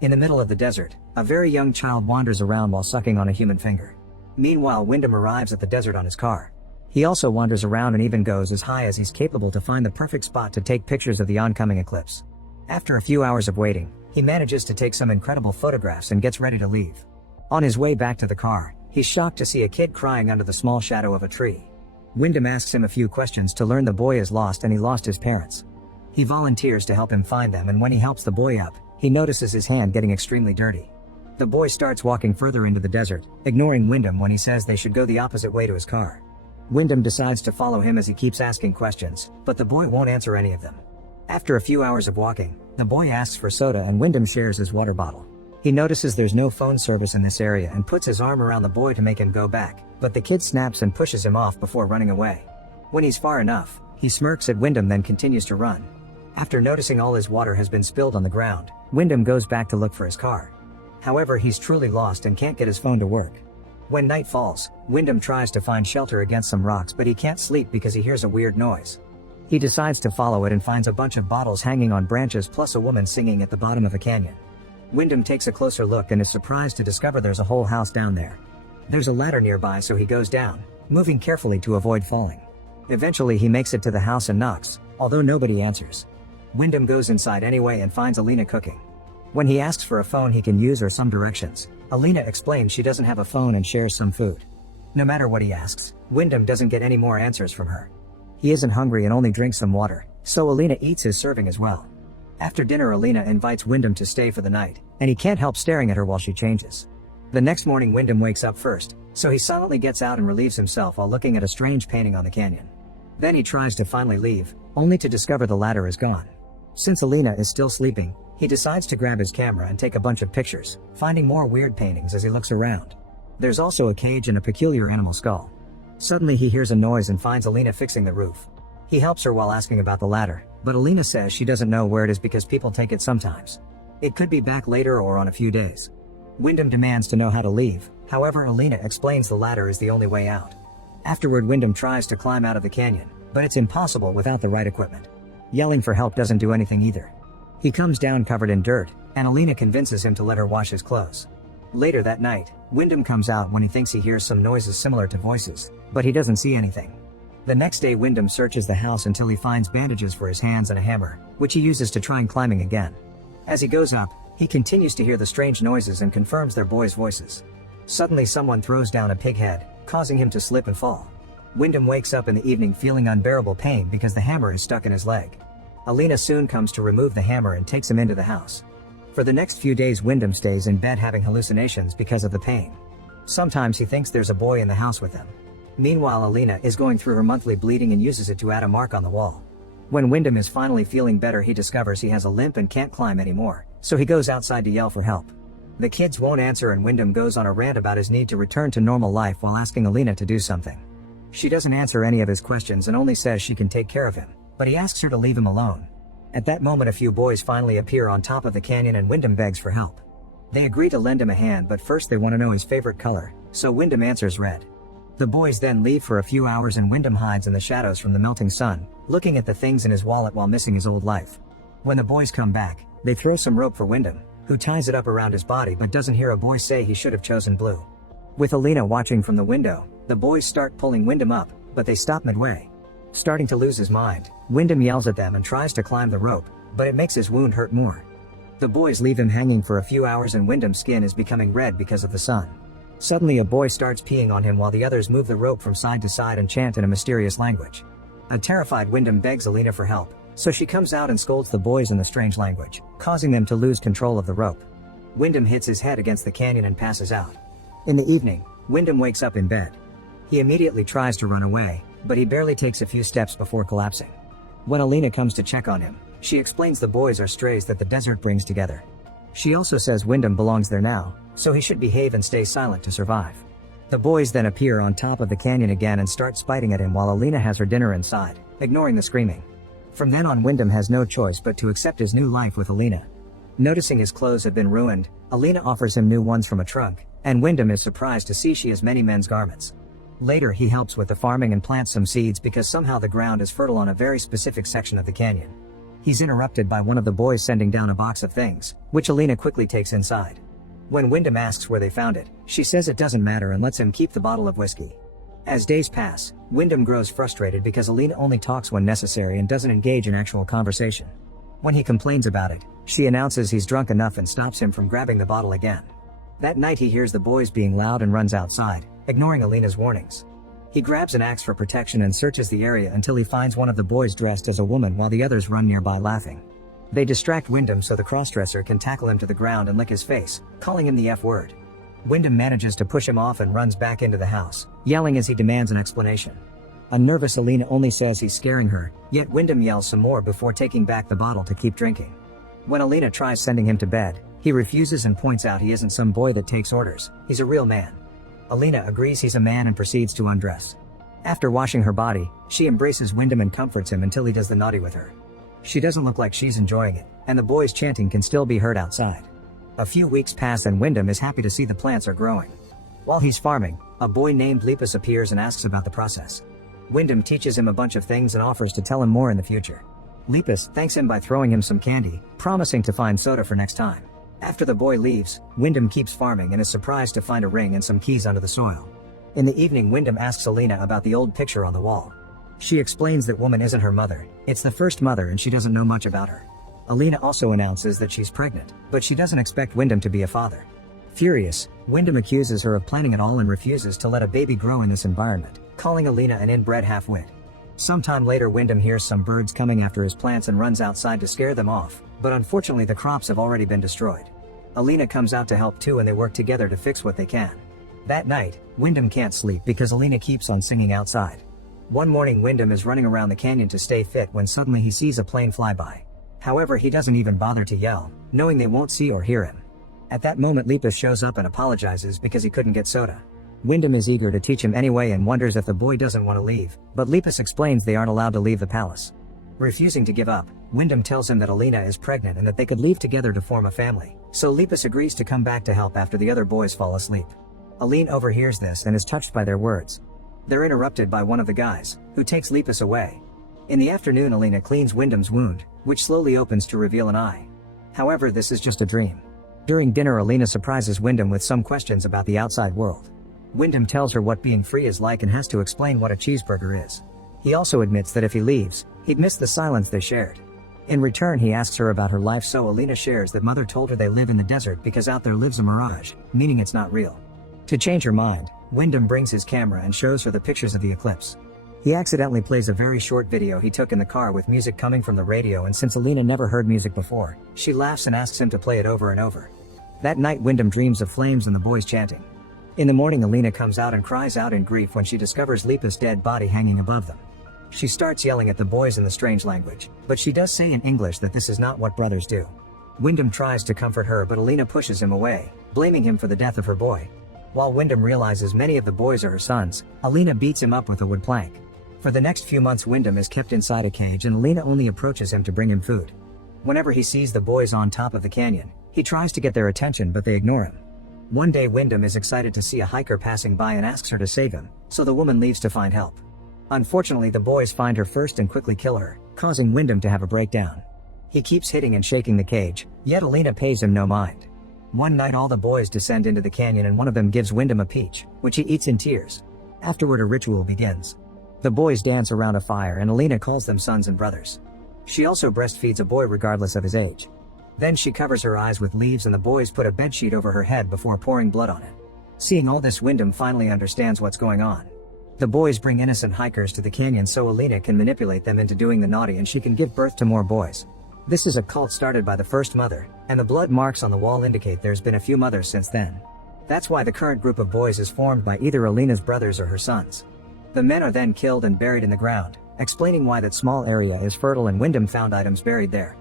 In the middle of the desert, a very young child wanders around while sucking on a human finger. Meanwhile, Wyndham arrives at the desert on his car. He also wanders around and even goes as high as he's capable to find the perfect spot to take pictures of the oncoming eclipse. After a few hours of waiting, he manages to take some incredible photographs and gets ready to leave. On his way back to the car, he's shocked to see a kid crying under the small shadow of a tree. Wyndham asks him a few questions to learn the boy is lost and he lost his parents. He volunteers to help him find them, and when he helps the boy up, he notices his hand getting extremely dirty. The boy starts walking further into the desert, ignoring Wyndham when he says they should go the opposite way to his car. Wyndham decides to follow him as he keeps asking questions, but the boy won't answer any of them. After a few hours of walking, the boy asks for soda and Wyndham shares his water bottle. He notices there's no phone service in this area and puts his arm around the boy to make him go back, but the kid snaps and pushes him off before running away. When he's far enough, he smirks at Wyndham, then continues to run. After noticing all his water has been spilled on the ground, Wyndham goes back to look for his car. However, he's truly lost and can't get his phone to work. When night falls, Wyndham tries to find shelter against some rocks, but he can't sleep because he hears a weird noise. He decides to follow it and finds a bunch of bottles hanging on branches plus a woman singing at the bottom of a canyon. Wyndham takes a closer look and is surprised to discover there's a whole house down there. There's a ladder nearby, so he goes down, moving carefully to avoid falling. Eventually he makes it to the house and knocks, although nobody answers. Wyndham goes inside anyway and finds Alina cooking. When he asks for a phone he can use or some directions, Alina explains she doesn't have a phone and shares some food. No matter what he asks, Wyndham doesn't get any more answers from her. He isn't hungry and only drinks some water, so Alina eats his serving as well. After dinner, Alina invites Wyndham to stay for the night, and he can't help staring at her while she changes. The next morning Wyndham wakes up first, so he silently gets out and relieves himself while looking at a strange painting on the canyon. Then he tries to finally leave, only to discover the ladder is gone. Since Alina is still sleeping, he decides to grab his camera and take a bunch of pictures, finding more weird paintings as he looks around. There's also a cage and a peculiar animal skull. Suddenly he hears a noise and finds Alina fixing the roof. He helps her while asking about the ladder, but Alina says she doesn't know where it is because people take it sometimes. It could be back later or on a few days. Wyndham demands to know how to leave, however Alina explains the ladder is the only way out. Afterward, Wyndham tries to climb out of the canyon, but it's impossible without the right equipment. Yelling for help doesn't do anything either. He comes down covered in dirt, and Alina convinces him to let her wash his clothes. Later that night, Wyndham comes out when he thinks he hears some noises similar to voices, but he doesn't see anything. The next day Wyndham searches the house until he finds bandages for his hands and a hammer, which he uses to try climbing again. As he goes up, he continues to hear the strange noises and confirms they're boys' voices. Suddenly someone throws down a pig head, causing him to slip and fall. Wyndham wakes up in the evening feeling unbearable pain because the hammer is stuck in his leg. Alina soon comes to remove the hammer and takes him into the house. For the next few days Wyndham stays in bed having hallucinations because of the pain. Sometimes he thinks there's a boy in the house with him. Meanwhile, Alina is going through her monthly bleeding and uses it to add a mark on the wall. When Wyndham is finally feeling better, he discovers he has a limp and can't climb anymore, so he goes outside to yell for help. The kids won't answer and Wyndham goes on a rant about his need to return to normal life while asking Alina to do something. She doesn't answer any of his questions and only says she can take care of him, but he asks her to leave him alone. At that moment a few boys finally appear on top of the canyon and Wyndham begs for help. They agree to lend him a hand, but first they want to know his favorite color, so Wyndham answers red. The boys then leave for a few hours and Wyndham hides in the shadows from the melting sun, looking at the things in his wallet while missing his old life. When the boys come back, they throw some rope for Wyndham, who ties it up around his body but doesn't hear a boy say he should have chosen blue. With Alina watching from the window, the boys start pulling Wyndham up, but they stop midway. Starting to lose his mind, Wyndham yells at them and tries to climb the rope, but it makes his wound hurt more. The boys leave him hanging for a few hours and Wyndham's skin is becoming red because of the sun. Suddenly a boy starts peeing on him while the others move the rope from side to side and chant in a mysterious language. A terrified Wyndham begs Alina for help, so she comes out and scolds the boys in the strange language, causing them to lose control of the rope. Wyndham hits his head against the canyon and passes out. In the evening, Wyndham wakes up in bed. He immediately tries to run away, but he barely takes a few steps before collapsing. When Alina comes to check on him, she explains the boys are strays that the desert brings together. She also says Wyndham belongs there now, so he should behave and stay silent to survive. The boys then appear on top of the canyon again and start spiting at him while Alina has her dinner inside, ignoring the screaming. From then on Wyndham has no choice but to accept his new life with Alina. Noticing his clothes have been ruined, Alina offers him new ones from a trunk, and Wyndham is surprised to see she has many men's garments. Later he helps with the farming and plants some seeds because somehow the ground is fertile on a very specific section of the canyon. He's interrupted by one of the boys sending down a box of things, which Alina quickly takes inside. When Wyndham asks where they found it, she says it doesn't matter and lets him keep the bottle of whiskey. As days pass, Wyndham grows frustrated because Alina only talks when necessary and doesn't engage in actual conversation. When he complains about it, she announces he's drunk enough and stops him from grabbing the bottle again. That night he hears the boys being loud and runs outside, ignoring Alina's warnings. He grabs an axe for protection and searches the area until he finds one of the boys dressed as a woman while the others run nearby laughing. They distract Wyndham so the crossdresser can tackle him to the ground and lick his face, calling him the F word. Wyndham manages to push him off and runs back into the house, yelling as he demands an explanation. A nervous Alina only says he's scaring her, yet Wyndham yells some more before taking back the bottle to keep drinking. When Alina tries sending him to bed, he refuses and points out he isn't some boy that takes orders, he's a real man. Alina agrees he's a man and proceeds to undress. After washing her body, she embraces Wyndham and comforts him until he does the naughty with her. She doesn't look like she's enjoying it, and the boys chanting can still be heard outside. A few weeks pass and Wyndham is happy to see the plants are growing. While he's farming, a boy named Lepus appears and asks about the process. Wyndham teaches him a bunch of things and offers to tell him more in the future. Lepus thanks him by throwing him some candy, promising to find soda for next time. After the boy leaves, Wyndham keeps farming and is surprised to find a ring and some keys under the soil. In the evening Wyndham asks Alina about the old picture on the wall. She explains that woman isn't her mother, it's the first mother and she doesn't know much about her. Alina also announces that she's pregnant, but she doesn't expect Wyndham to be a father. Furious, Wyndham accuses her of planning it all and refuses to let a baby grow in this environment, calling Alina an inbred half-wit. Sometime later Wyndham hears some birds coming after his plants and runs outside to scare them off, but unfortunately the crops have already been destroyed. Alina comes out to help too and they work together to fix what they can. That night, Wyndham can't sleep because Alina keeps on singing outside. One morning Wyndham is running around the canyon to stay fit when suddenly he sees a plane fly by. However, he doesn't even bother to yell, knowing they won't see or hear him. At that moment Lepus shows up and apologizes because he couldn't get soda. Wyndham is eager to teach him anyway and wonders if the boy doesn't want to leave, but Lepus explains they aren't allowed to leave the palace. Refusing to give up, Wyndham tells him that Alina is pregnant and that they could leave together to form a family, so Lepus agrees to come back to help after the other boys fall asleep. Alina overhears this and is touched by their words. They're interrupted by one of the guys, who takes Lepus away. In the afternoon Alina cleans Wyndham's wound, which slowly opens to reveal an eye. However, this is just a dream. During dinner Alina surprises Wyndham with some questions about the outside world. Wyndham tells her what being free is like and has to explain what a cheeseburger is. He also admits that if he leaves, he'd miss the silence they shared. In return he asks her about her life so Alina shares that mother told her they live in the desert because out there lives a mirage, meaning it's not real. To change her mind, Wyndham brings his camera and shows her the pictures of the eclipse. He accidentally plays a very short video he took in the car with music coming from the radio and since Alina never heard music before, she laughs and asks him to play it over and over. That night Wyndham dreams of flames and the boys chanting. In the morning Alina comes out and cries out in grief when she discovers Lepus' dead body hanging above them. She starts yelling at the boys in the strange language, but she does say in English that this is not what brothers do. Wyndham tries to comfort her but Alina pushes him away, blaming him for the death of her boy. While Wyndham realizes many of the boys are her sons, Alina beats him up with a wood plank. For the next few months Wyndham is kept inside a cage and Alina only approaches him to bring him food. Whenever he sees the boys on top of the canyon, he tries to get their attention but they ignore him. One day Wyndham is excited to see a hiker passing by and asks her to save him, so the woman leaves to find help. Unfortunately the boys find her first and quickly kill her, causing Wyndham to have a breakdown. He keeps hitting and shaking the cage, yet Alina pays him no mind. One night all the boys descend into the canyon and one of them gives Wyndham a peach, which he eats in tears. Afterward a ritual begins. The boys dance around a fire and Alina calls them sons and brothers. She also breastfeeds a boy regardless of his age. Then she covers her eyes with leaves and the boys put a bedsheet over her head before pouring blood on it. Seeing all this Wyndham finally understands what's going on. The boys bring innocent hikers to the canyon so Alina can manipulate them into doing the naughty and she can give birth to more boys. This is a cult started by the first mother, and the blood marks on the wall indicate there's been a few mothers since then. That's why the current group of boys is formed by either Alina's brothers or her sons. The men are then killed and buried in the ground, explaining why that small area is fertile and Wyndham found items buried there.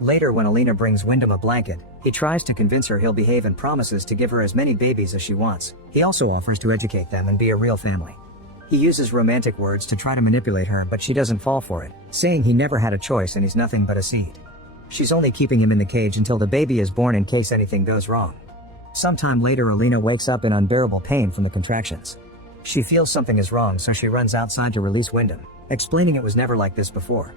Later when Alina brings Wyndham a blanket, he tries to convince her he'll behave and promises to give her as many babies as she wants. He also offers to educate them and be a real family. He uses romantic words to try to manipulate her but she doesn't fall for it, saying he never had a choice and he's nothing but a seed. She's only keeping him in the cage until the baby is born in case anything goes wrong. Sometime later Alina wakes up in unbearable pain from the contractions. She feels something is wrong so she runs outside to release Wyndham, explaining it was never like this before.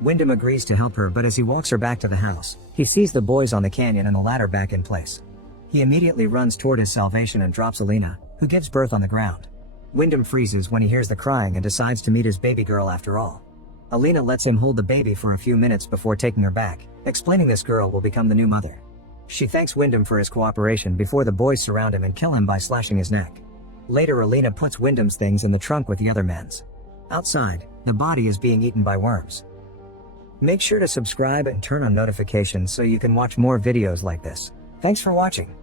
Wyndham agrees to help her, but as he walks her back to the house, he sees the boys on the canyon and the ladder back in place. He immediately runs toward his salvation and drops Alina, who gives birth on the ground. Wyndham freezes when he hears the crying and decides to meet his baby girl after all. Alina lets him hold the baby for a few minutes before taking her back, explaining this girl will become the new mother. She thanks Wyndham for his cooperation before the boys surround him and kill him by slashing his neck. Later, Alina puts Wyndham's things in the trunk with the other men's. Outside, the body is being eaten by worms. Make sure to subscribe and turn on notifications so you can watch more videos like this. Thanks for watching.